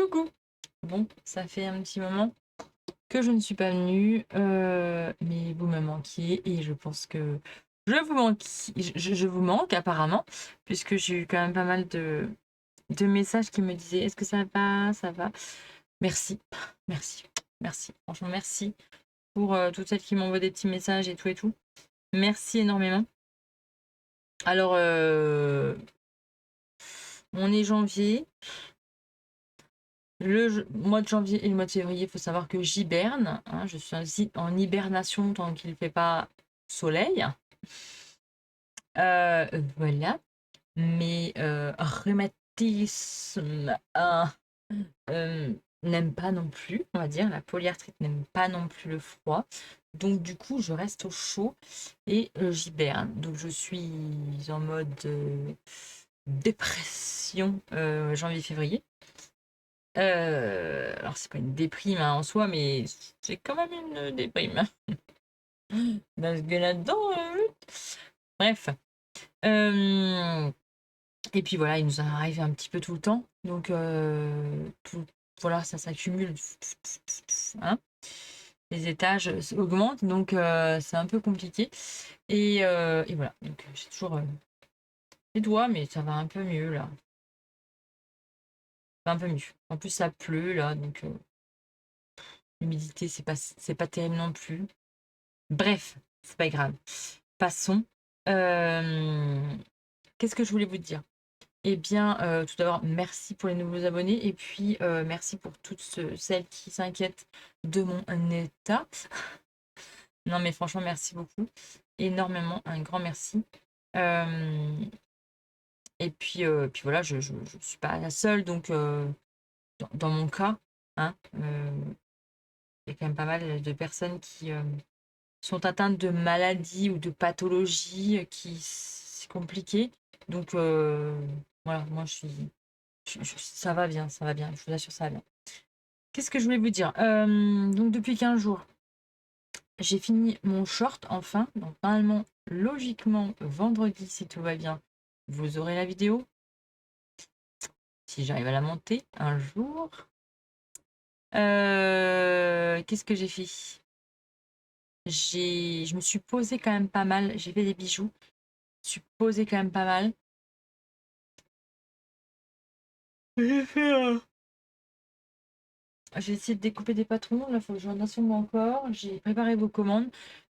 Coucou. Bon, ça fait un petit moment que je ne suis pas venue, mais vous me manquiez et je pense que je vous manque apparemment, puisque j'ai eu quand même pas mal de messages qui me disaient: «Est-ce que ça va? Ça va?» Merci, merci, merci. Franchement, merci pour, toutes celles qui m'envoient des petits messages et tout et tout. Merci énormément. Alors, on est janvier. Mois de janvier et le mois de février, il faut savoir que j'hiberne, hein, je suis en hibernation tant qu'il ne fait pas soleil. Voilà. Mes rhumatismes n'aiment pas non plus, on va dire. La polyarthrite n'aime pas non plus le froid. Donc du coup, je reste au chaud et j'hiberne. Donc je suis en mode dépression janvier-février. Alors c'est pas une déprime, hein, en soi, mais c'est quand même une déprime. Parce que là-dedans, bref. Et puis voilà, il nous en arrive un petit peu tout le temps. Donc voilà, ça s'accumule. Hein. Les étages augmentent, donc c'est un peu compliqué. Et voilà, donc j'ai toujours les doigts, mais ça va un peu mieux là. Ça va un peu mieux. En plus, ça pleut là, donc l'humidité, c'est pas terrible non plus. Bref, c'est pas grave. Passons. Euh, Qu'est-ce que je voulais vous dire? Eh bien, tout d'abord, merci pour les nouveaux abonnés et puis merci pour toutes celles qui s'inquiètent de mon état. Non, mais franchement, merci beaucoup. Énormément, un grand merci. Euh, et puis voilà, je suis pas la seule, donc dans mon cas, hein, il y a quand même pas mal de personnes qui sont atteintes de maladies ou de pathologies qui c'est compliqué. Donc voilà, moi ça va bien, ça va bien, je vous assure, ça va bien. Qu'est-ce que je voulais vous dire? Donc depuis 15 jours, j'ai fini mon short enfin. Donc normalement, logiquement, vendredi, si tout va bien, vous aurez la vidéo. Si j'arrive à la monter un jour. Qu'est-ce que j'ai fait? Je me suis posée quand même pas mal. J'ai fait des bijoux. Je me suis posée quand même pas mal. J'ai fait, j'ai essayé de découper des patrons. Là, il faut que j'en assemble encore. J'ai préparé vos commandes.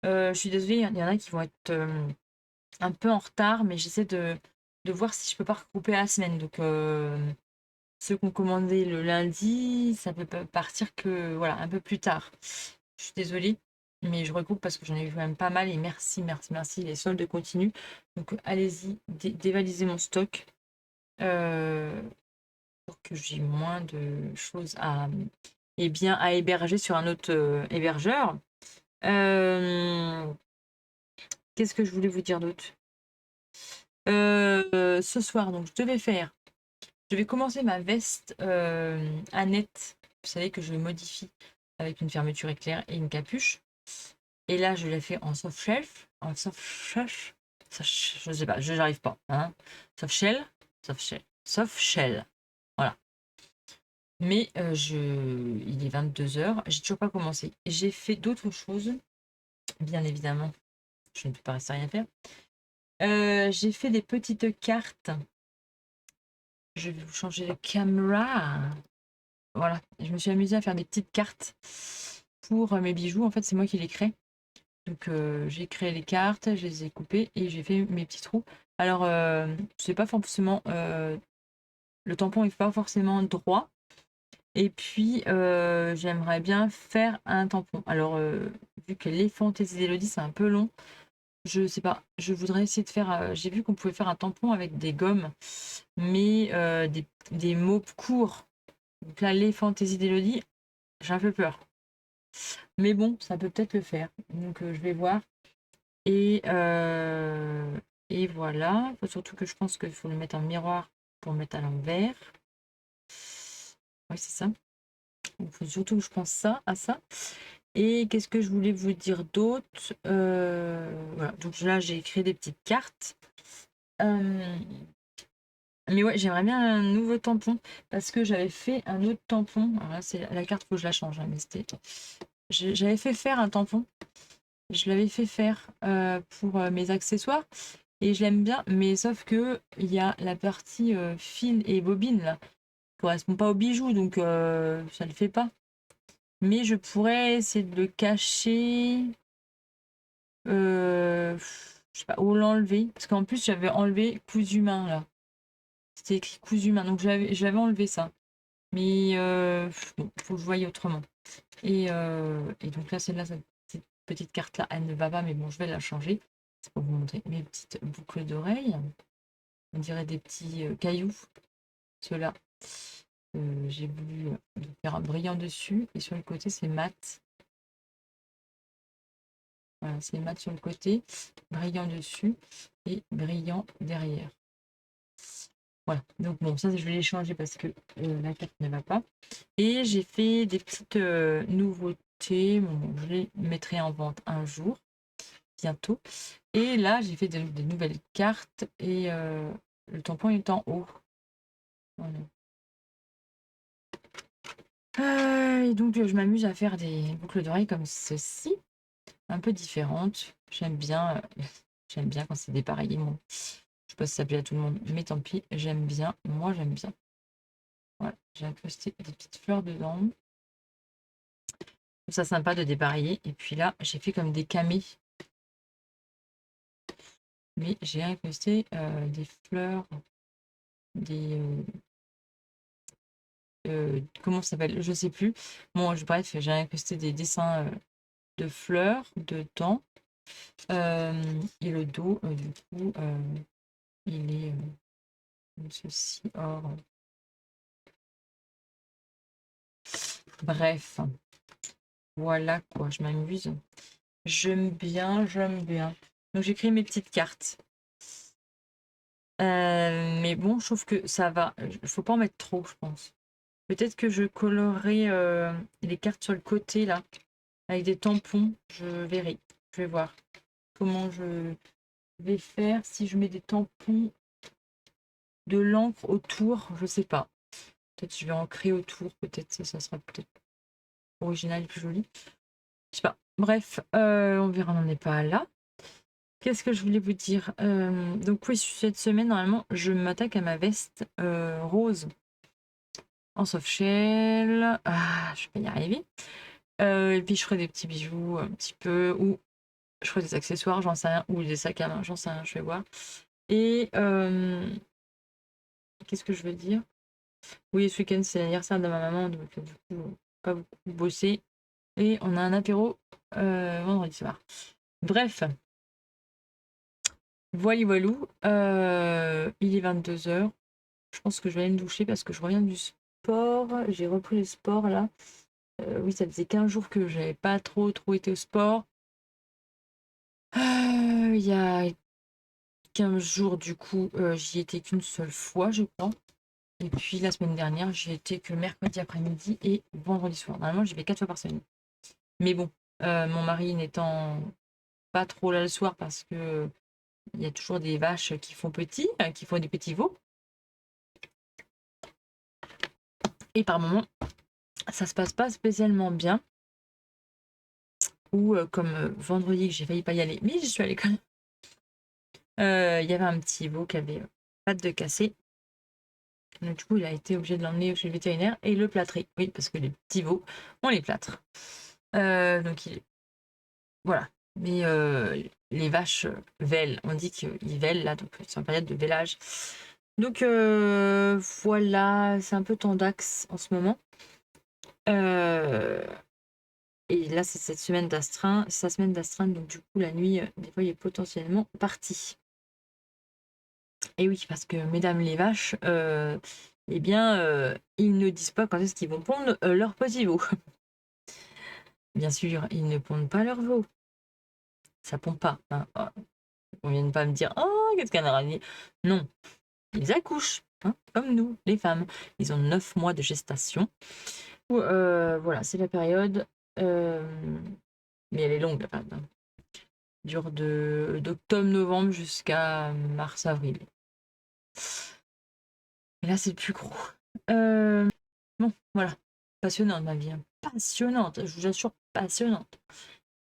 Je suis désolée, il y en a qui vont être un peu en retard, mais j'essaie de voir si je peux pas regrouper la semaine. Donc, ceux qui ont commandé le lundi, ça peut partir que voilà, un peu plus tard. Je suis désolée, mais je regroupe parce que j'en ai eu quand même pas mal et merci, merci, merci. Les soldes continuent. Donc, allez-y, dévalisez mon stock pour que j'ai moins de choses à héberger sur un autre hébergeur. Euh, Qu'est-ce que je voulais vous dire d'autre? Ce soir, donc je vais commencer ma veste Annette. Vous savez que je modifie avec une fermeture éclair et une capuche. Et là, je l'ai fait en soft shelf, je sais pas, je n'arrive pas. Hein. Soft shell, soft shell. Voilà. Mais il est 22 h, j'ai toujours pas commencé. J'ai fait d'autres choses, bien évidemment. Je ne peux pas rester à rien faire. J'ai fait des petites cartes. Je vais vous changer de caméra. Voilà, je me suis amusée à faire des petites cartes pour mes bijoux. En fait, c'est moi qui les crée. Donc, j'ai créé les cartes, je les ai coupées et j'ai fait mes petits trous. Alors, c'est pas forcément. Le tampon n'est pas forcément droit. Et puis, j'aimerais bien faire un tampon. Alors, vu que les fantaisies d'Élodie, c'est un peu long, je sais pas. Je voudrais essayer de faire. J'ai vu qu'on pouvait faire un tampon avec des gommes, mais des mots courts. Donc là, les fantaisies d'Élodie, j'ai un peu peur. Mais bon, ça peut peut-être le faire. Donc je vais voir. Et, et voilà. Faut surtout que je pense qu'il faut le mettre en miroir pour le mettre à l'envers. Oui, c'est ça. Il faut surtout que je pense à ça. Et qu'est-ce que je voulais vous dire d'autre? Voilà. Donc là, j'ai créé des petites cartes. Mais ouais, j'aimerais bien un nouveau tampon parce que j'avais fait un autre tampon. Alors là, c'est la carte, faut que je la change, hein, mais j'avais fait faire un tampon. Je l'avais fait faire pour mes accessoires et je l'aime bien, mais sauf que il y a la partie fil et bobine là, qui correspond pas aux bijoux, donc ça le fait pas. Mais je pourrais essayer de le cacher, je sais pas, ou l'enlever, parce qu'en plus j'avais enlevé cousu main là. C'était écrit cousu main, donc j'avais enlevé ça. Mais bon, faut que je voie autrement. Et donc là, celle-là, cette petite carte-là, elle ne va pas, mais bon, je vais la changer. C'est pour vous montrer mes petites boucles d'oreilles. On dirait des petits cailloux. Ceux-là, j'ai voulu faire un brillant dessus. Et sur le côté, c'est mat. Voilà, c'est mat sur le côté, brillant dessus et brillant derrière. Voilà, donc bon, ça, je vais les changer parce que la carte ne va pas. Et j'ai fait des petites nouveautés. Bon, je les mettrai en vente un jour, bientôt. Et là, j'ai fait des nouvelles cartes et le tampon est en haut. Voilà. Et donc, je m'amuse à faire des boucles d'oreilles comme ceci, un peu différentes. J'aime bien quand c'est dépareillé. Bon, je sais pas si ça plaît à tout le monde, mais tant pis, j'aime bien. Moi, j'aime bien. Voilà, j'ai incrusté des petites fleurs dedans. Je trouve ça sympa de dépareiller. Et puis là, j'ai fait comme des camées. Mais j'ai incrusté des fleurs, des... comment ça s'appelle? Je sais plus. Bon, bref, j'ai incrusté des dessins de fleurs dedans. Et le dos, du coup, il est ceci or. Bref, voilà quoi, je m'amuse. J'aime bien, j'aime bien. Donc j'ai créé mes petites cartes. Mais bon, je trouve que ça va. Il faut pas en mettre trop, je pense. Peut-être que je colorerai les cartes sur le côté là, avec des tampons. Je verrai. Je vais voir comment je vais faire si je mets des tampons de l'encre autour. Je sais pas. Peut-être je vais en créer autour. Peut-être ça sera peut-être original et plus joli. Je sais pas. Bref, on verra. On n'en est pas là. Qu'est-ce que je voulais vous dire? Donc oui, cette semaine, normalement, je m'attaque à ma veste rose en soft shell. Ah, je vais y arriver. Et puis je ferai des petits bijoux un petit peu, ou je ferai des accessoires, j'en sais rien, ou des sacs à main, j'en sais rien, je vais voir. Et qu'est-ce que je veux dire? Oui, ce week-end c'est l'anniversaire de ma maman, donc du coup, pas beaucoup bossé. Et on a un apéro vendredi soir. Bref, voilou. Il est 22h. Je pense que je vais aller me doucher parce que je reviens du sport. J'ai repris le sport là. Oui, ça faisait 15 jours que j'avais pas trop été au sport. Il y a 15 jours, du coup, j'y étais qu'une seule fois, je crois. Et puis la semaine dernière, j'y étais que mercredi après-midi et vendredi soir. Normalement, j'y vais 4 fois par semaine. Mais bon, mon mari n'étant pas trop là le soir parce que il y a toujours des vaches qui font petits, qui font des petits veaux. Et par moments, ça se passe pas spécialement bien. Ou comme vendredi, que j'ai failli pas y aller, mais j'y suis allée quand même. Il y avait un petit veau qui avait patte de cassé. Donc, du coup, il a été obligé de l'emmener chez le vétérinaire et le plâtrer. Oui, parce que les petits veaux, on les plâtre. Donc, voilà. Mais les vaches vèlent. On dit qu'ils vèlent là, donc c'est en période de vélage. Donc, voilà, c'est un peu tendax en ce moment. Et là, c'est cette semaine d'astreinte, sa semaine d'astreinte, donc du coup, la nuit, des fois, il est potentiellement parti. Et oui, parce que mesdames les vaches, eh bien, ils ne disent pas quand est-ce qu'ils vont pondre leurs petits veaux. Bien sûr, ils ne pondent pas leurs veaux. Ça pond pas. Hein. On vient de pas me dire, oh, qu'est-ce qu'un araignée. Non, ils accouchent, hein, comme nous, les femmes. Ils ont 9 mois de gestation. Voilà, c'est la période. Mais elle est longue, la période. Hein. Dure d'octobre-novembre jusqu'à mars-avril. Et là, c'est le plus gros. Bon, voilà. Passionnante ma vie, hein. Passionnante, je vous assure, passionnante.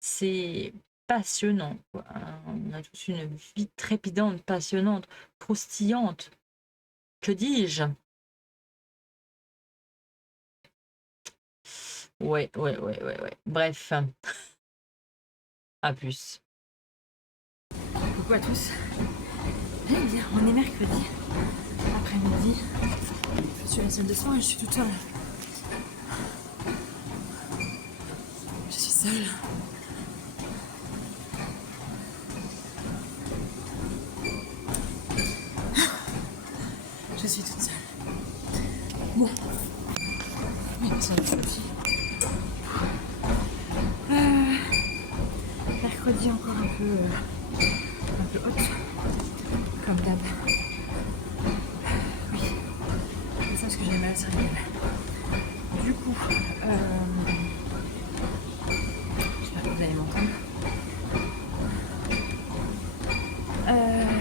C'est passionnant, quoi. On a tous une vie trépidante, passionnante, croustillante. Que dis-je? Ouais. Bref, à plus. Coucou à tous. J'aime bien, on est mercredi, après-midi. Je suis à la salle de soins et je suis toute seule. Je suis seule. Je suis toute seule. Bon. Oui, ça va aussi. Mercredi encore un peu haute. Comme d'hab. Oui. C'est ça parce que j'ai mal au cerveau. Du coup, j'espère que vous allez m'entendre.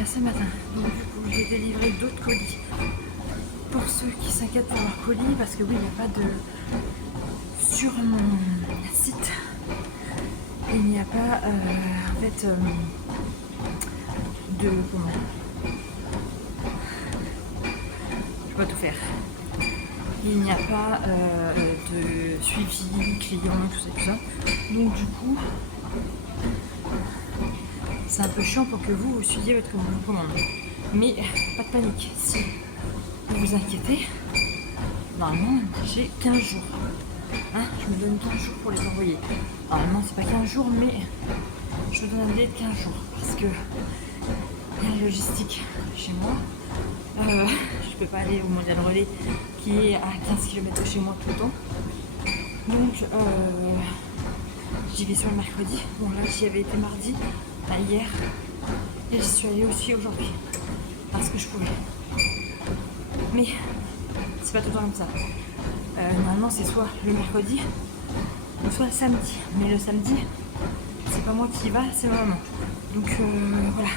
Ce matin, donc, du coup, j'ai délivré d'autres colis. Pour ceux qui s'inquiètent pour leur colis, parce que oui, il n'y a pas de... Sur mon site, il n'y a pas, en fait, de... Comment? Je peux pas tout faire. Il n'y a pas de suivi client, tout ça. Donc du coup, c'est un peu chiant pour que vous suiviez votre commande. Mais pas de panique. Si vous vous inquiétez, normalement, j'ai 15 jours. Hein, je me donne 15 jours pour les envoyer. Normalement, c'est pas 15 jours, mais je me donne un délai de 15 jours. Parce que il y a la logistique chez moi. Je peux pas aller au Mondial Relais qui est à 15 km de chez moi tout le temps. Donc j'y vais sur le mercredi. Bon là j'y avais été mardi, hier. Et j'y suis allée aussi aujourd'hui. Parce que je pouvais. Mais c'est pas tout le temps comme ça. Normalement c'est soit le mercredi ou soit le samedi. Mais le samedi, c'est pas moi qui y va, c'est ma maman. Donc voilà.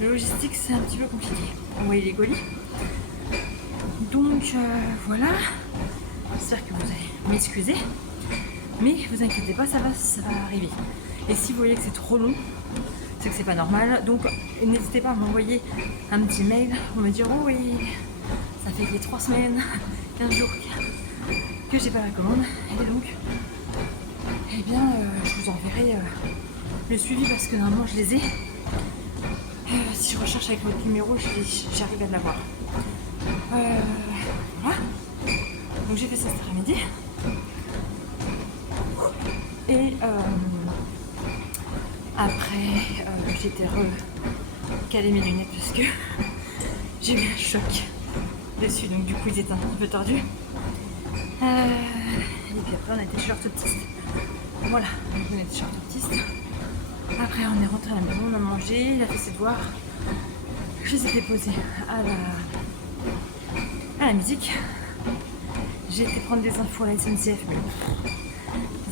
La logistique c'est un petit peu compliqué. Envoyer les colis. Donc voilà. J'espère que vous allez m'excuser. Mais vous inquiétez pas, ça va arriver. Et si vous voyez que c'est trop long, c'est que c'est pas normal. Donc n'hésitez pas à m'envoyer un petit mail pour me dire oh oui, ça fait les 3 semaines, 15 jours que j'ai pas la commande. Et donc, eh bien, je vous enverrai le suivi parce que normalement je les ai. Si je recherche avec votre numéro, j'arrive à l'avoir. Voilà. Donc j'ai fait ça cet après-midi. Et après, j'étais recalé mes lunettes parce que j'ai eu un choc dessus. Donc du coup, ils étaient un peu tordus. Et puis après, on a été chez l'orthoptiste. Voilà, donc on était chez l'orthoptiste. Après, on est rentré à la maison, on a mangé, il a fait ses devoirs. Je les ai déposés à la musique. J'ai été prendre des infos à la SNCF, mais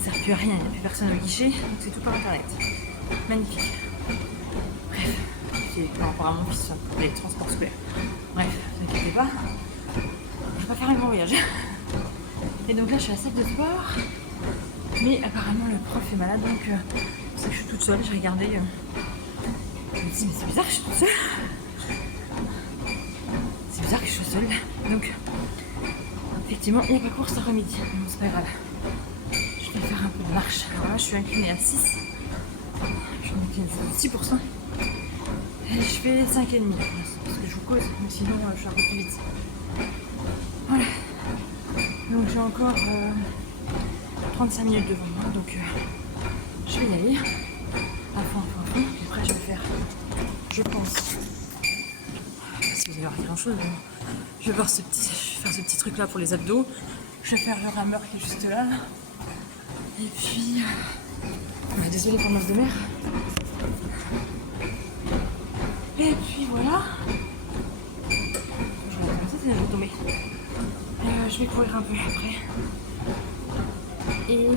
ça ne sert plus à rien, il n'y a plus personne au guichet, donc c'est tout par internet. Magnifique. Bref, c'est par rapport à mon fils pour les transports scolaires. Bref, ne vous inquiétez pas, je vais pas faire un grand voyage. Et donc là, je suis à la salle de sport, mais apparemment le prof est malade, donc c'est pour ça que je suis toute seule. J'ai regardé, je me dis mais c'est bizarre que je suis toute seule. C'est bizarre que je suis seule. Donc effectivement, il n'y a pas cours cet après-midi, donc c'est pas grave. Je vais faire un peu de marche. Alors là, je suis inclinée à 6. Je suis inclinée à 6%. Et je fais 5,5 parce que je vous cause, mais sinon je suis un peu plus vite. Voilà. Donc j'ai encore 35 minutes devant moi, donc je vais y aller. À fond. Puis après, je vais faire, je pense, parce que vous allez voir grand chose. Je vais faire ce petit truc là pour les abdos. Je vais faire le rameur qui est juste là. Et puis, désolée pour le mal de mer. Et puis voilà. Je vais commencer, sinon je vais tomber. Je vais courir un peu après. Et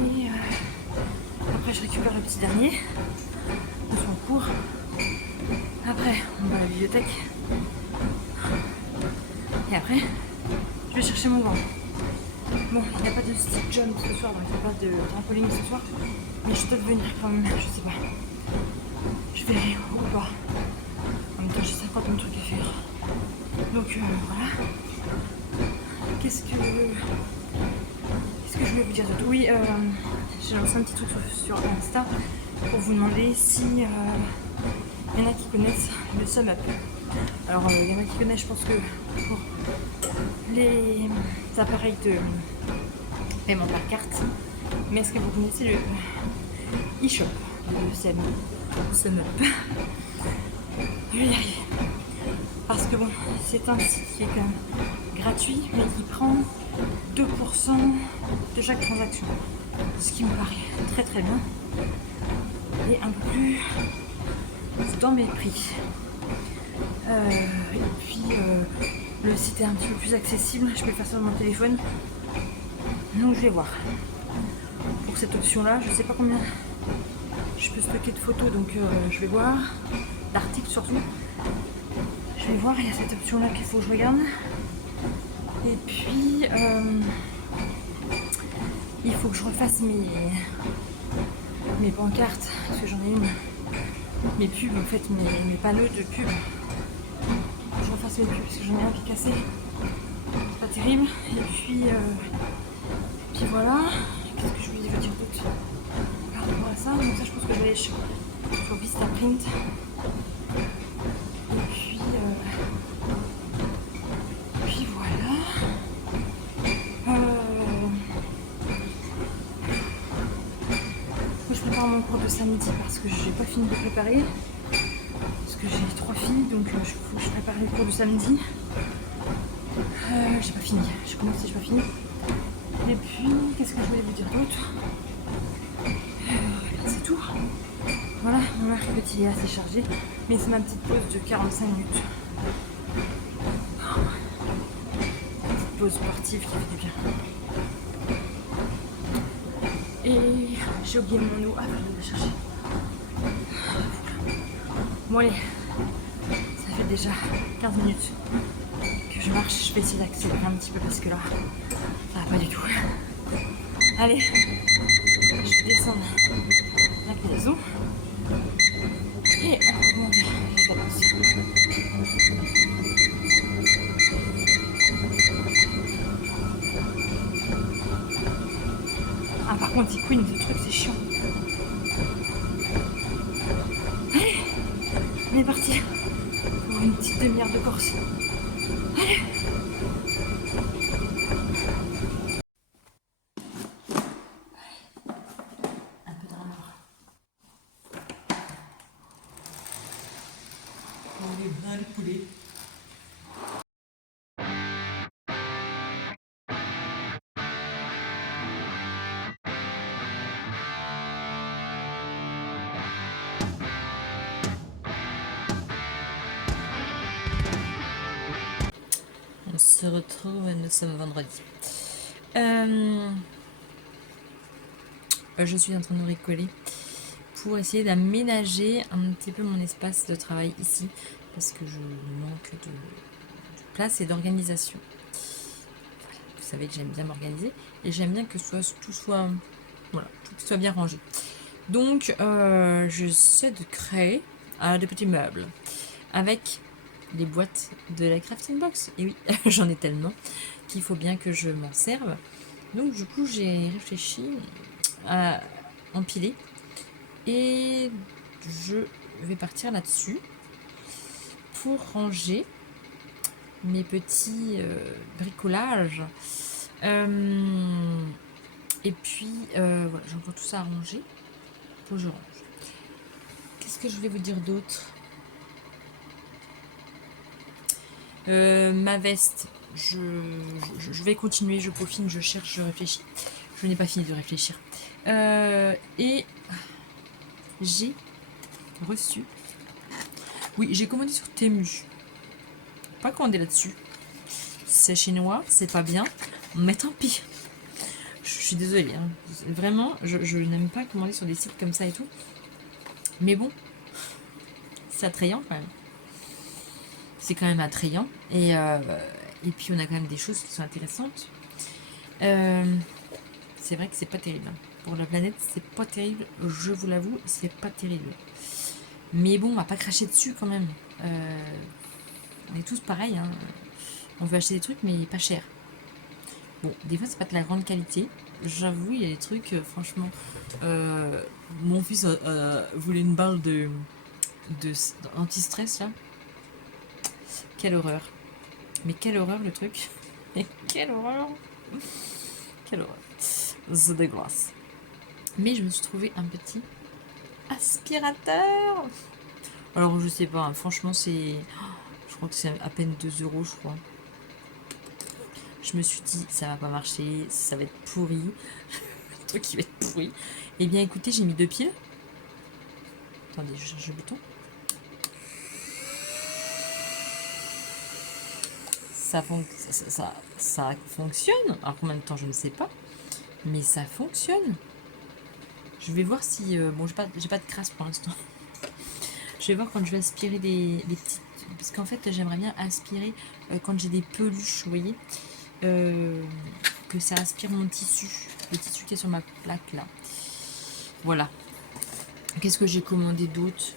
après, je récupère le petit dernier de son cours. Après, on va à la bibliothèque. Et après, je vais chercher mon grand. Bon, il n'y a pas de stick jump ce soir, donc il n'y a pas de trampoline ce soir. Mais je dois venir quand même, je sais pas. Je verrai ou pas. En même temps, j'ai 50 000 trucs à faire. Donc voilà. Qu'est-ce que je voulais vous dire d'autre? Oui, j'ai lancé un petit truc sur Insta pour vous demander si il y en a qui connaissent le Sum Up. Alors il y en a qui connaissent, je pense que pour les appareils de paiement par carte. Mais est-ce que vous connaissez le e-shop de Sum Up? Je vais y arriver. Parce que bon, c'est un site qui est quand même gratuit, mais qui prend 2% de chaque transaction. Ce qui me paraît très très bien. Et un peu plus dans mes prix. Et puis le site est un petit peu plus accessible. Je peux le faire sur mon téléphone. Donc je vais voir. Pour cette option là, je sais pas combien je peux stocker de photos, donc je vais voir. D'articles surtout. Je vais voir, il y a cette option là qu'il faut que je regarde. Et puis il faut que je refasse mes pancartes, parce que j'en ai une. Mes pubs, en fait, mes panneaux de pub. Je refasse mes pubs parce que j'en ai un qui est cassé. C'est pas terrible. Et puis voilà. Qu'est-ce que je voulais vous dire d'autre par rapport à ça? Donc ça, je pense que je vais aller sur Vistaprint. Et puis voilà. Moi, je prépare mon cours de samedi parce que j'ai pas fini de préparer. Parce que j'ai 3 filles, donc faut que je prépare les cours du samedi. J'ai pas fini. J'ai commencé, j'ai pas fini. Et puis, qu'est-ce que je voulais vous dire d'autre? C'est tout. Voilà, mon mercredi est assez chargé, mais c'est ma petite pause de 45 minutes. Petite pause sportive qui fait du bien. Et j'ai oublié mon eau. Ah, je vais la chercher. Bon allez, ça fait déjà 15 minutes que je marche. Je vais essayer d'accélérer un petit peu parce que là, ça va pas du tout. Allez, je vais descendre la maison et on va remonter les cadences. Ah, par contre, il queen, ce truc, c'est chiant. Allez, on est parti pour une petite demi-heure de course. Allez. Un peu de rameur. On est bien le poulet. On se retrouve, nous sommes vendredi. Je suis en train de bricoler pour essayer d'aménager un petit peu mon espace de travail ici parce que je manque de place et d'organisation. Voilà. Vous savez que j'aime bien m'organiser et j'aime bien que tout soit bien rangé. Donc j'essaie de créer des petits meubles avec les boîtes de la crafting box. Et oui, j'en ai tellement qu'il faut bien que je m'en serve. Donc du coup j'ai réfléchi à empiler et je vais partir là-dessus pour ranger mes petits bricolages. Et puis voilà, j'ai encore tout ça à ranger. Faut que je range. Qu'est-ce que je voulais vous dire d'autre? Ma veste, je vais continuer, je peaufine, je cherche, je réfléchis. Je n'ai pas fini de réfléchir. Et j'ai reçu. Oui, j'ai commandé sur Temu. Pas commandé là-dessus. C'est chinois, c'est pas bien, mais tant pis. Je suis désolée. Hein. Vraiment, je n'aime pas commander sur des sites comme ça et tout. Mais bon, c'est attrayant quand même. C'est quand même attrayant. Et Et puis on a quand même des choses qui sont intéressantes. C'est vrai que c'est pas terrible. Pour la planète, c'est pas terrible. Je vous l'avoue, c'est pas terrible. Mais bon, on va pas cracher dessus quand même. On est tous pareils. Hein. On veut acheter des trucs, mais pas cher. Bon, des fois, c'est pas de la grande qualité. J'avoue, il y a des trucs, franchement. Mon fils voulait une barre de anti-stress là. Quelle horreur. Mais quelle horreur le truc. Mais quelle horreur. Quelle horreur. C'est dégueulasse. Mais je me suis trouvé un petit aspirateur. Alors je sais pas, hein, franchement c'est... Je crois que c'est à peine 2 euros je crois. Je me suis dit ça va pas marcher, ça va être pourri. Le truc qui va être pourri. Eh bien écoutez, j'ai mis 2 pieds. Attendez, je cherche le bouton. Ça fonctionne. Alors combien de temps je ne sais pas. Mais ça fonctionne. Je vais voir si... bon, j'ai pas de crasse pour l'instant. Je vais voir quand je vais aspirer les petites... Parce qu'en fait, j'aimerais bien aspirer quand j'ai des peluches, vous voyez. Que ça aspire mon tissu. Le tissu qui est sur ma plaque, là. Voilà. Qu'est-ce que j'ai commandé d'autre?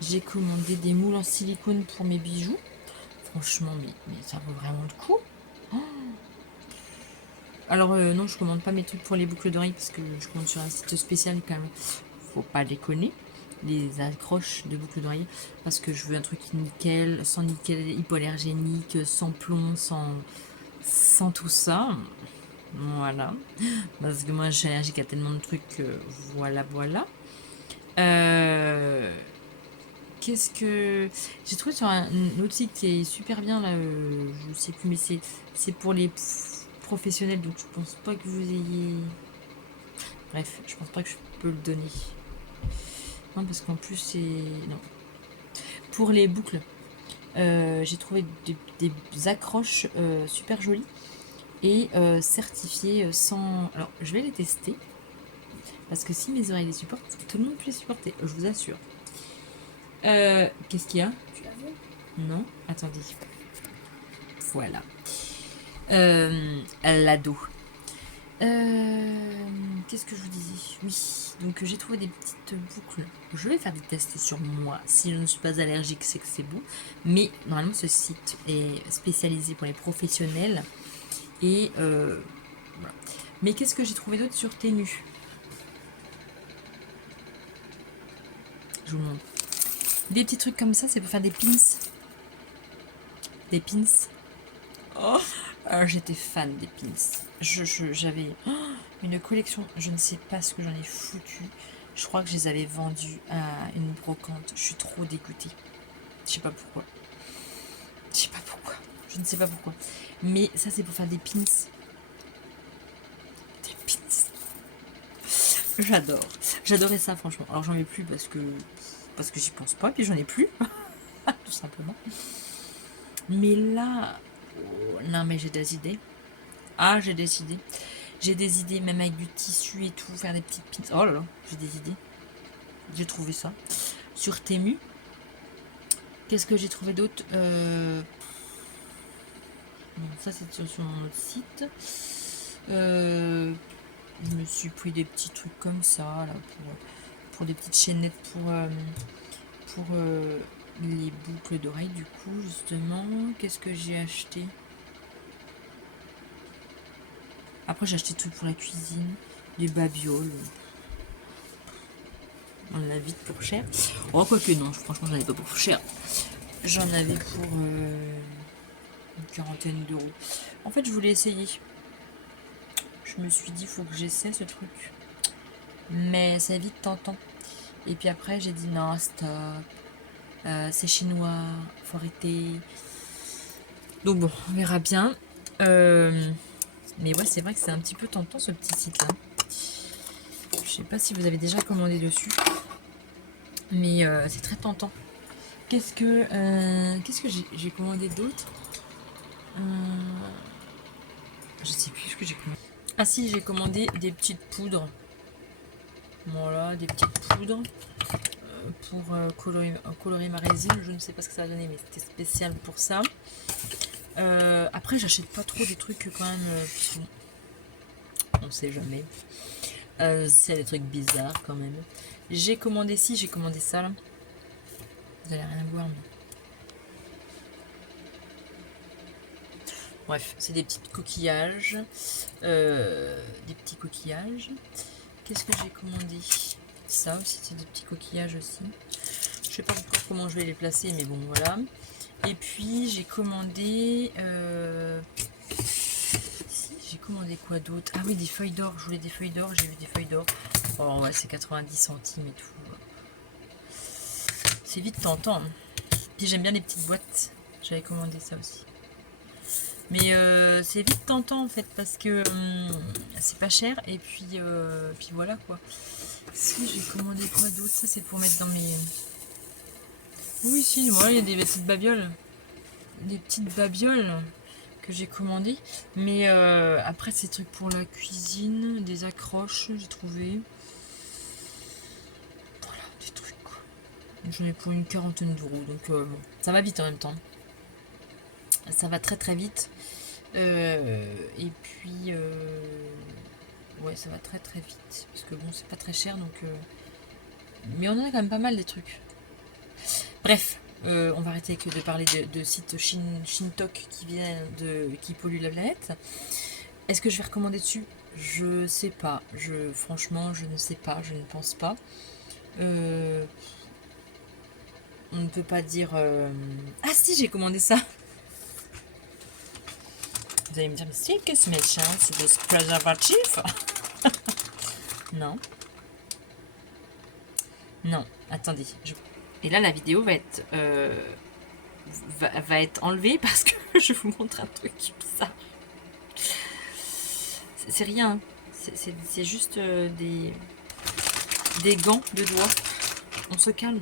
J'ai commandé des moules en silicone pour mes bijoux. Franchement, mais ça vaut vraiment le coup. Oh. Alors, non, je commande pas mes trucs pour les boucles d'oreilles parce que je commande sur un site spécial quand même. Faut pas déconner. Les accroches de boucles d'oreilles parce que je veux un truc nickel, sans nickel hypoallergénique, sans plomb, sans tout ça. Voilà. Parce que moi, j'ai allergique à tellement de trucs. Voilà. Qu'est-ce que... J'ai trouvé sur un autre site qui est super bien, là. Je sais plus, mais c'est pour les professionnels. Donc, je pense pas que vous ayez... Bref, je pense pas que je peux le donner. Non, parce qu'en plus, c'est... Non. Pour les boucles, j'ai trouvé des accroches super jolies et certifiées sans... Alors, je vais les tester. Parce que si mes oreilles les supportent, tout le monde peut les supporter, je vous assure. Qu'est-ce qu'il y a? Tu la veux? Non, attendez. Voilà. L'ado. Qu'est-ce que je vous disais? Oui, donc j'ai trouvé des petites boucles. Je vais faire des tests sur moi. Si je ne suis pas allergique, c'est que c'est bon. Mais normalement, ce site est spécialisé pour les professionnels. Et voilà. Mais qu'est-ce que j'ai trouvé d'autre sur Temu? Je vous montre. Des petits trucs comme ça, c'est pour faire des pins. Des pins. Oh, j'étais fan des pins. J'avais une collection, je ne sais pas ce que j'en ai foutu. Je crois que je les avais vendus à une brocante. Je suis trop dégoûtée. Je sais pas pourquoi. Je ne sais pas pourquoi. Mais ça, c'est pour faire des pins. Des pins. J'adore. J'adorais ça, franchement. Alors, j'en ai plus parce que j'y pense pas. Puis, j'en ai plus. Tout simplement. Mais là... Oh, non, mais j'ai des idées. Ah, j'ai des idées. J'ai des idées, même avec du tissu et tout, faire des petites pins. Oh là là, j'ai des idées. J'ai trouvé ça. Sur Temu. Qu'est-ce que j'ai trouvé d'autre bon, ça, c'est sur mon autre site. Je me suis pris des petits trucs comme ça, là, pour des petites chaînettes pour les boucles d'oreilles, du coup, justement. Qu'est-ce que j'ai acheté? Après, j'ai acheté des trucs pour la cuisine, des babioles. On l'a vite pour cher. Oh, quoique non, franchement, j'en avais pas pour cher. J'en avais pour une quarantaine d'euros. En fait, je voulais essayer. Je me suis dit, faut que j'essaie ce truc. Mais c'est vite tentant. Et puis après, j'ai dit non, stop. C'est chinois, faut arrêter. Donc bon, on verra bien. Mais ouais, c'est vrai que c'est un petit peu tentant ce petit site-là. Je sais pas si vous avez déjà commandé dessus. Mais c'est très tentant. Qu'est-ce que j'ai commandé d'autre? Je sais plus ce que j'ai commandé. Ah si, j'ai commandé des petites poudres. Voilà, des petites poudres. pour colorer ma résine. Je ne sais pas ce que ça va donner, mais c'était spécial pour ça. Après, j'achète pas trop des trucs quand même. On sait jamais. C'est des trucs bizarres quand même. J'ai commandé j'ai commandé ça là. Vous allez rien voir, mais. Bref, c'est des petits coquillages. Des petits coquillages. Qu'est-ce que j'ai commandé? Ça aussi, c'est des petits coquillages aussi. Je sais pas comment je vais les placer, mais bon, voilà. Et puis, j'ai commandé... Si, j'ai commandé quoi d'autre? Ah oui, des feuilles d'or. Je voulais des feuilles d'or. J'ai vu des feuilles d'or. Oh, ouais, c'est 90 centimes et tout. C'est vite tentant. Puis, j'aime bien les petites boîtes. J'avais commandé ça aussi. Mais c'est vite tentant en fait parce que c'est pas cher et puis voilà quoi. Si j'ai commandé quoi d'autre? Ça c'est pour mettre dans mes... Oui si, voilà, il y a des petites babioles. Des petites babioles que j'ai commandées. Mais après ces trucs pour la cuisine, des accroches j'ai trouvé. Voilà, des trucs quoi. J'en ai pour une quarantaine d'euros donc bon, ça va vite en même temps. Ça va très très vite. Et puis, ouais, ça va très très vite. Parce que bon, c'est pas très cher donc. Mais on en a quand même pas mal des trucs. Bref, on va arrêter de parler de sites Shintok qui polluent la planète. Est-ce que je vais recommander dessus? Je sais pas. Franchement, je ne sais pas. Je ne pense pas. On ne peut pas dire. Ah si, j'ai commandé ça. Vous allez me dire, mais c'est que ce méchant, c'est des préservatifs. Non. Non, attendez. Et là, la vidéo va être, va être enlevée parce que je vous montre un truc bizarre. C'est rien. C'est juste des gants de doigts. On se calme.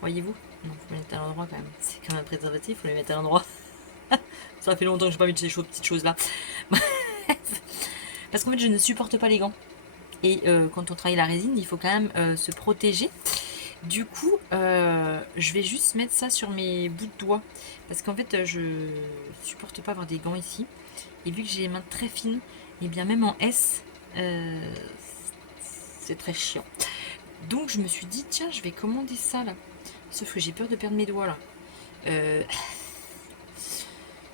Voyez-vous? Non, faut les mettre à l'endroit quand même. C'est quand même un préservatif, faut les mettre à l'endroit. Ça fait longtemps que j'ai pas mis ces petites choses-là. Parce qu'en fait, je ne supporte pas les gants. Et quand on travaille la résine, il faut quand même se protéger. Du coup, je vais juste mettre ça sur mes bouts de doigts. Parce qu'en fait, je supporte pas avoir des gants ici. Et vu que j'ai les mains très fines, et bien même en S, c'est très chiant. Donc je me suis dit, tiens, je vais commander ça là. Sauf que j'ai peur de perdre mes doigts là.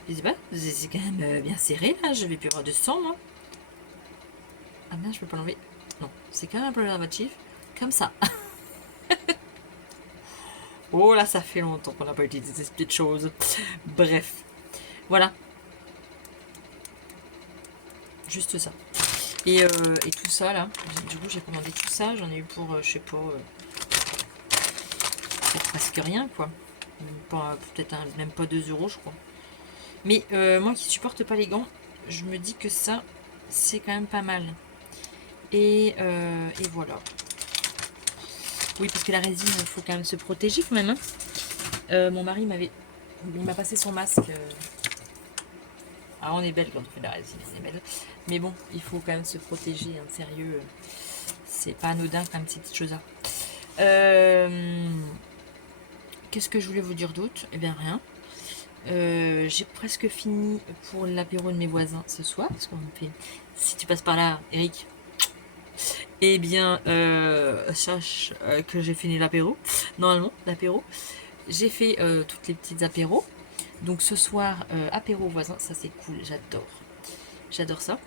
Je sais pas, c'est quand même bien serré là, je vais plus avoir de sang moi. Ah merde, je peux pas l'enlever. Non, c'est quand même un préservatif. Comme ça. Oh là, ça fait longtemps qu'on n'a pas utilisé ces petites choses. Bref. Voilà. Juste ça. Et tout ça là. Du coup, j'ai commandé tout ça. J'en ai eu pour, je sais pas, presque rien quoi. Peut-être même pas 2 euros, je crois. Mais moi qui supporte pas les gants, je me dis que ça, c'est quand même pas mal. Et voilà. Oui, parce que la résine, il faut quand même se protéger quand même. Hein. Mon mari m'a passé son masque. Ah, on est belle quand on fait de la résine, on est belle. Mais bon, il faut quand même se protéger, hein, sérieux. C'est pas anodin quand même ces petites choses-là. Qu'est-ce que je voulais vous dire d'autre? Eh bien rien. J'ai presque fini pour l'apéro de mes voisins ce soir. Parce qu'on fait. Si tu passes par là, Eric. Eh bien, sache que j'ai fini l'apéro. Normalement, l'apéro. J'ai fait toutes les petites apéros. Donc ce soir, apéro voisin, ça c'est cool, j'adore. J'adore ça.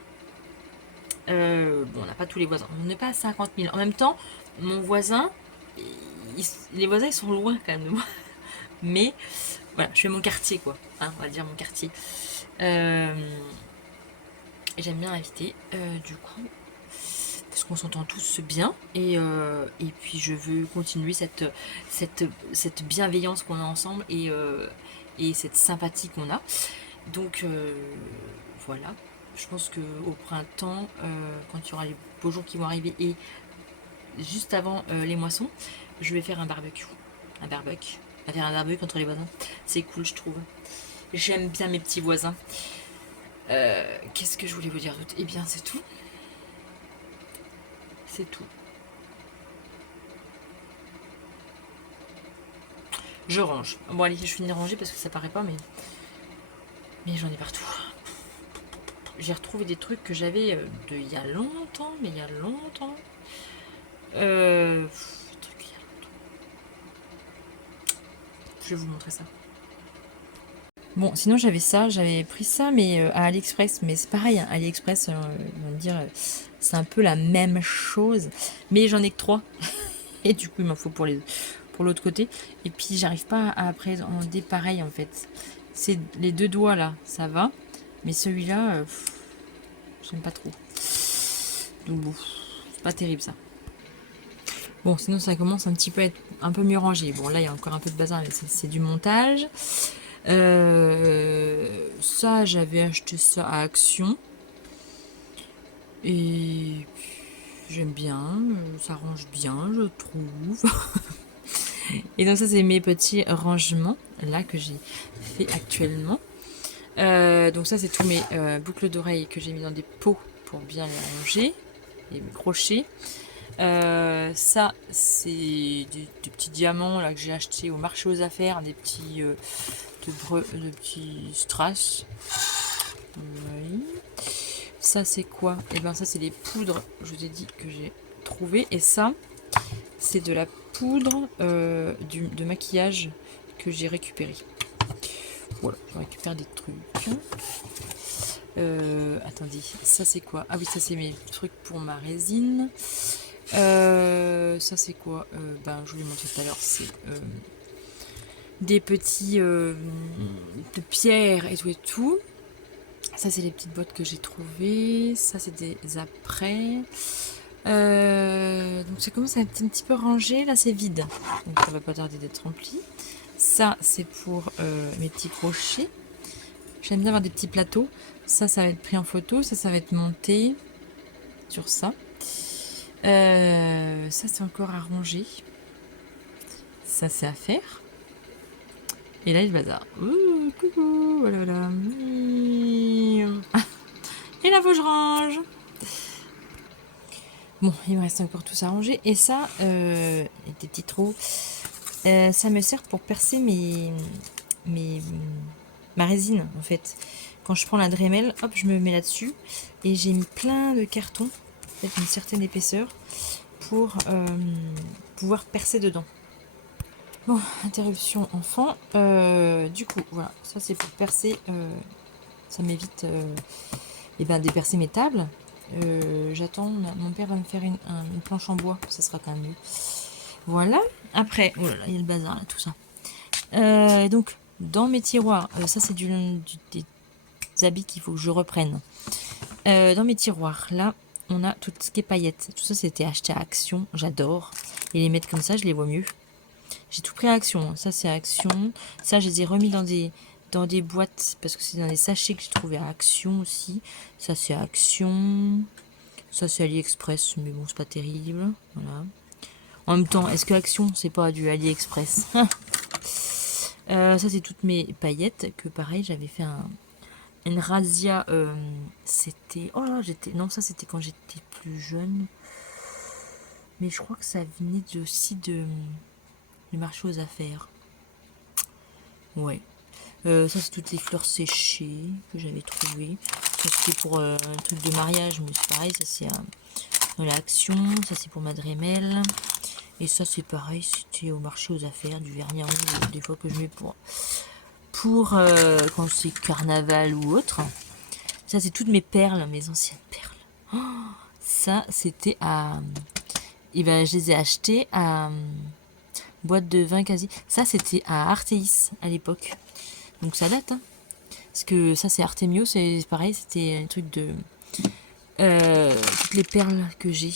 Bon, on n'a pas tous les voisins, on n'est pas à 50 000. En même temps, mon voisin, les voisins ils sont loin quand même de moi. Mais voilà, je fais mon quartier quoi, hein, on va dire mon quartier. J'aime bien inviter, du coup, parce qu'on s'entend tous bien. Et puis je veux continuer cette bienveillance qu'on a ensemble et cette sympathie qu'on a. Donc voilà, je pense qu'au printemps, quand il y aura les beaux jours qui vont arriver et juste avant les moissons, je vais faire un barbecue. Un barbecue. On va faire un barbecue entre les voisins. C'est cool, je trouve. J'aime bien mes petits voisins. Qu'est-ce que je voulais vous dire d'autre? Eh bien, c'est tout. C'est tout. Je range. Bon, allez, je finis de ranger parce que ça paraît pas, mais j'en ai partout. J'ai retrouvé des trucs que j'avais de il y a longtemps, mais il y a longtemps. Des trucs il y a longtemps. Je vais vous montrer ça. Bon, sinon j'avais ça, j'avais pris ça, mais à AliExpress, mais c'est pareil, hein, AliExpress, ils vont me dire, c'est un peu la même chose, mais j'en ai que 3, et du coup il m'en faut pour l'autre côté, et puis j'arrive pas à appréhender pareil en fait. C'est les 2 doigts là, ça va, mais celui-là, j'aime pas trop. Donc bon, c'est pas terrible ça. Bon, sinon ça commence un petit peu à être un peu mieux rangé. Bon, là il y a encore un peu de bazar, mais c'est du montage. Ça, j'avais acheté ça à Action. Et j'aime bien, ça range bien, je trouve. Et donc ça, c'est mes petits rangements, là, que j'ai fait actuellement. Donc ça, c'est tous mes boucles d'oreilles que j'ai mis dans des pots pour bien les ranger, et mes crochets. Ça, c'est des petits diamants là que j'ai acheté au marché aux affaires, des petits de petits strass. Oui. Ça c'est quoi? Et ben ça c'est les poudres, je vous ai dit que j'ai trouvé. Et ça c'est de la poudre de maquillage que j'ai récupéré. Voilà, je récupère des trucs. Attendez, ça c'est quoi? Ah oui, ça c'est mes trucs pour ma résine. Ça c'est quoi? Ben je vous l'ai montré tout à l'heure, c'est des petits de pierres et tout et tout. Ça c'est les petites boîtes que j'ai trouvées. Ça c'est des après. Donc ça commence à être un petit peu rangé. Là c'est vide, donc ça va pas tarder d'être rempli. Ça c'est pour mes petits crochets. J'aime bien avoir des petits plateaux. Ça va être pris en photo. Ça va être monté sur ça. Ça c'est encore à ranger. Ça c'est à faire. Et là il le bazar. Ouh, coucou, voilà voilà. Et là faut que je range. Bon, il me reste encore tout ça à ranger. Et ça, des petits trous, ça me sert pour percer ma résine, en fait. Quand je prends la Dremel, hop, je me mets là-dessus. Et j'ai mis plein de cartons, peut-être une certaine épaisseur, pour pouvoir percer dedans. Bon, interruption enfant. Du coup, voilà, ça c'est pour percer. Ça m'évite de percer mes tables. J'attends, mon père va me faire une planche en bois, ça sera quand même mieux. Voilà. Après, oh là là, il y a le bazar là, tout ça. Donc, dans mes tiroirs, ça c'est des habits qu'il faut que je reprenne. Dans mes tiroirs, là, on a tout ce qui est paillettes. Tout ça, c'était acheté à Action, j'adore. Et les mettre comme ça, je les vois mieux. J'ai tout pris à Action, ça c'est à Action. Ça, je les ai remis dans des boîtes, parce que c'est dans des sachets que j'ai trouvé à Action aussi. Ça c'est à Action. Ça c'est AliExpress, mais bon, c'est pas terrible. Voilà. En même temps, est-ce que Action, c'est pas du AliExpress? Ça c'est toutes mes paillettes, que pareil, j'avais fait une razzia. C'était... Oh là, non, ça c'était quand j'étais plus jeune. Mais je crois que ça venait aussi du marché aux affaires. Ouais. Ça c'est toutes les fleurs séchées que j'avais trouvées. Ça c'était pour un truc de mariage, mais c'est pareil, ça c'est dans l'Action. Ça c'est pour ma Dremel. Et ça c'est pareil, c'était au marché aux affaires, du vernis rouge, des fois que je mets pour quand c'est carnaval ou autre. Ça c'est toutes mes perles, mes anciennes perles. Oh, ça c'était à... Et ben je les ai achetées à boîte de vin quasi. Ça c'était à Artéis à l'époque. Donc ça date, hein. Parce que ça c'est Artemio, c'est pareil, c'était un truc de toutes les perles que j'ai.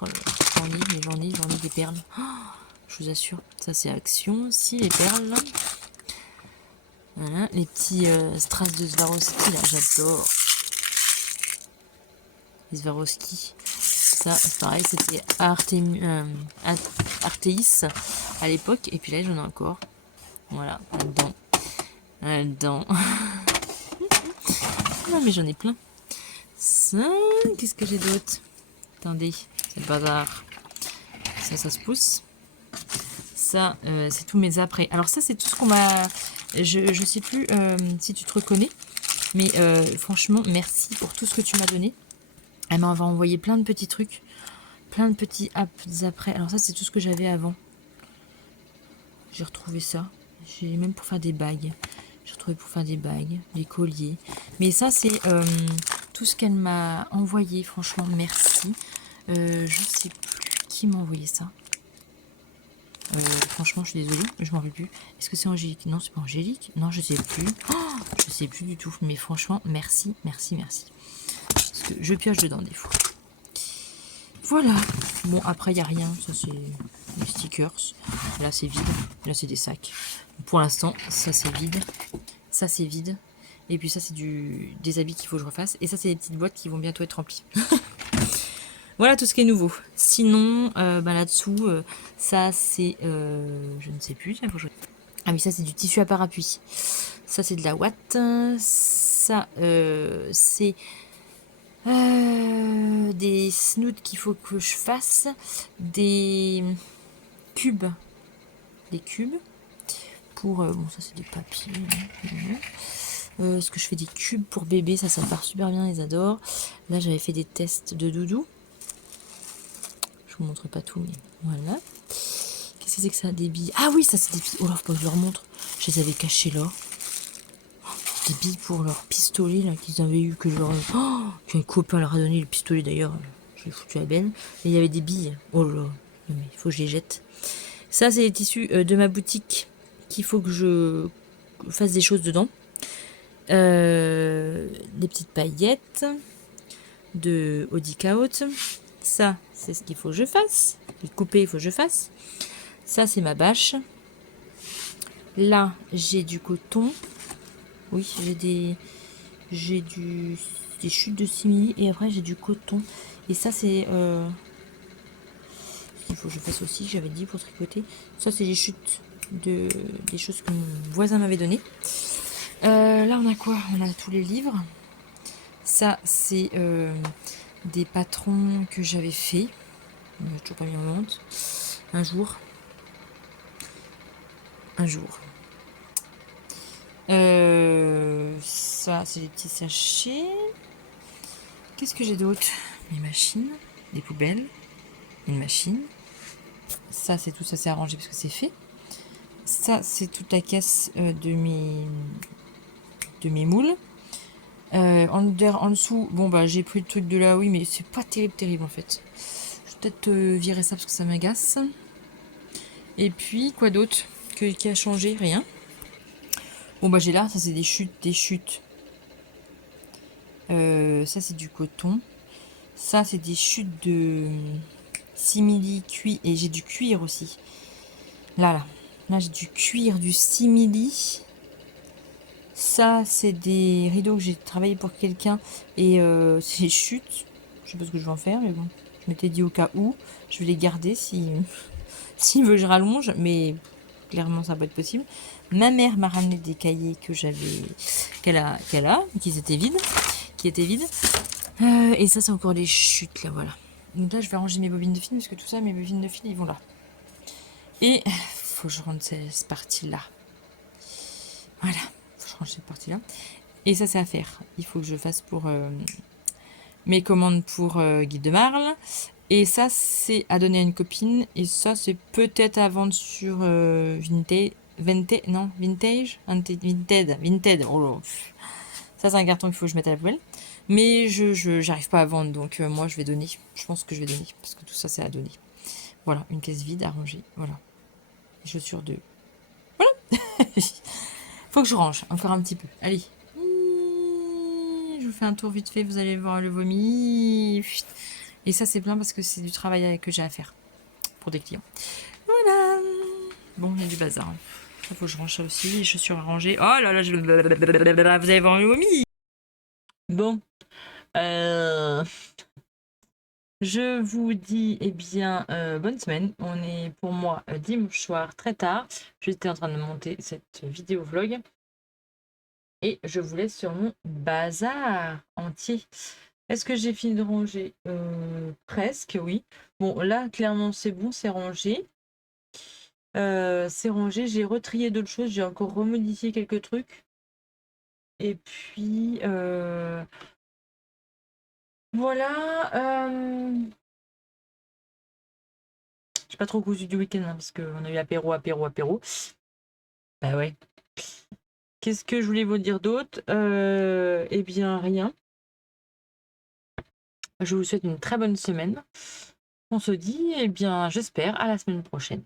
Oh là là, j'en lis des perles. Oh, je vous assure, ça c'est Action aussi, les perles. Voilà, les petits strass de Swarovski, là, j'adore. Les Swarovski. Ça, c'est pareil, c'était Artéis à l'époque. Et puis là, j'en ai encore. Voilà, là-dedans. Là-dedans. Non, mais j'en ai plein. Ça, qu'est-ce que j'ai d'autre? Attendez, c'est le bazar. Ça se pousse. ça, c'est tous mes après. Alors ça, c'est tout ce qu'on m'a... Je sais plus si tu te reconnais, mais franchement, merci pour tout ce que tu m'as donné. Elle m'a envoyé plein de petits trucs, plein de petits apps après. Alors ça, c'est tout ce que j'avais avant. J'ai retrouvé ça. J'ai même pour faire des bagues. J'ai retrouvé pour faire des bagues, des colliers. Mais ça, c'est tout ce qu'elle m'a envoyé. Franchement, merci. Je sais plus qui m'a envoyé ça. Franchement, je suis désolée, je m'en rappelle plus. Est-ce que c'est Angélique? Non, c'est pas Angélique. Non, je sais plus. Oh, je sais plus du tout. Mais franchement, merci, merci, merci. Parce que je pioche dedans des fois. Voilà. Bon, après, il n'y a rien. Ça, c'est les stickers. Là, c'est vide. Là, c'est des sacs. Pour l'instant, ça, c'est vide. Ça, c'est vide. Et puis ça, c'est des habits qu'il faut que je refasse. Et ça, c'est des petites boîtes qui vont bientôt être remplies. Voilà tout ce qui est nouveau. Sinon, là-dessous, ça, c'est... je ne sais plus. Ah oui, ça, c'est du tissu à parapluie. Ça, c'est de la ouate. Ça, c'est... des snoods qu'il faut que je fasse, des cubes, pour bon, ça c'est des papiers, est-ce que je fais des cubes pour bébé, ça part super bien, ils adorent. Là j'avais fait des tests de doudou, je vous montre pas tout, mais voilà. Qu'est-ce que c'est que ça, des billes? Ah oui, ça c'est des billes, oh là faut pas que je leur montre, je les avais cachées là. Des billes pour leur pistolet là qu'ils avaient eu, que je leur qu'un copain leur a donné le pistolet d'ailleurs, je l'ai foutu à benne. Et il y avait des billes, oh là là, mais il faut que je les jette. Ça c'est les tissus de ma boutique qu'il faut que je fasse des choses dedans. Des petites paillettes de Audi Kaut. Ça c'est ce qu'il faut que je fasse. Les couper il faut que je fasse. Ça c'est ma bâche. Là j'ai du coton. Oui, j'ai des chutes de simili et après j'ai du coton. Et ça c'est il faut que je fasse aussi, j'avais dit pour tricoter. Ça c'est les chutes des choses que mon voisin m'avait donné. Là on a quoi? On a tous les livres. Ça c'est des patrons que j'avais fait. Je n'ai toujours pas mis en vente. Un jour. Ça c'est des petits sachets. Qu'est-ce que j'ai d'autre? Mes machines, des poubelles, une machine. Ça c'est tout, ça c'est arrangé parce que c'est fait. Ça c'est toute la caisse de mes moules. En dessous, bon bah j'ai pris le truc de là, oui, mais c'est pas terrible en fait. Je vais peut-être virer ça parce que ça m'agace. Et puis quoi d'autre qui a changé? Rien. Bon bah j'ai là, ça c'est des chutes. Ça c'est du coton. Ça c'est des chutes de simili cuir et j'ai du cuir aussi. Là j'ai du cuir, du simili. Ça c'est des rideaux que j'ai travaillé pour quelqu'un et c'est des chutes. Je sais pas ce que je vais en faire, mais bon, je m'étais dit au cas où, je vais les garder si s'il veut que je rallonge, mais clairement ça va pas être possible. Ma mère m'a ramené des cahiers que qu'elle a, qui étaient vides. Et ça, c'est encore des chutes, là, voilà. Donc là, je vais ranger mes bobines de fil, parce que tout ça, mes bobines de fil, ils vont là. Et faut que je rentre cette partie-là. Voilà, faut que je range cette partie-là. Et ça, c'est à faire. Il faut que je fasse pour mes commandes pour Guide de Marle. Et ça, c'est à donner à une copine. Et ça, c'est peut-être à vendre sur Vinted. Oh là. Ça, c'est un carton qu'il faut que je mette à la poubelle. Mais j'arrive pas à vendre, donc moi, je vais donner. Je pense que je vais donner, parce que tout ça, c'est à donner. Voilà, une caisse vide à ranger. Voilà. Les chaussures de... Voilà. Faut que je range, encore un petit peu. Allez. Je vous fais un tour vite fait, vous allez voir le vomi. Et ça, c'est bien parce que c'est du travail que j'ai à faire pour des clients. Voilà. Bon, il y a du bazar. Il faut que je range ça aussi. Les chaussures à ranger. Oh là là, vous allez voir le vomi. Bon. Je vous dis, eh bien, bonne semaine. On est pour moi dimanche soir, très tard. J'étais en train de monter cette vidéo vlog. Et je vous laisse sur mon bazar entier. Est-ce que j'ai fini de ranger? Presque, oui. Bon, là, clairement, c'est bon, c'est rangé. C'est rangé. J'ai retrié d'autres choses. J'ai encore remodifié quelques trucs. Et puis, voilà. J'ai pas trop cousu du week-end hein, parce qu'on a eu apéro, apéro, apéro. Bah ouais. Qu'est-ce que je voulais vous dire d'autre? Eh bien, rien. Je vous souhaite une très bonne semaine. On se dit, eh bien, j'espère, à la semaine prochaine.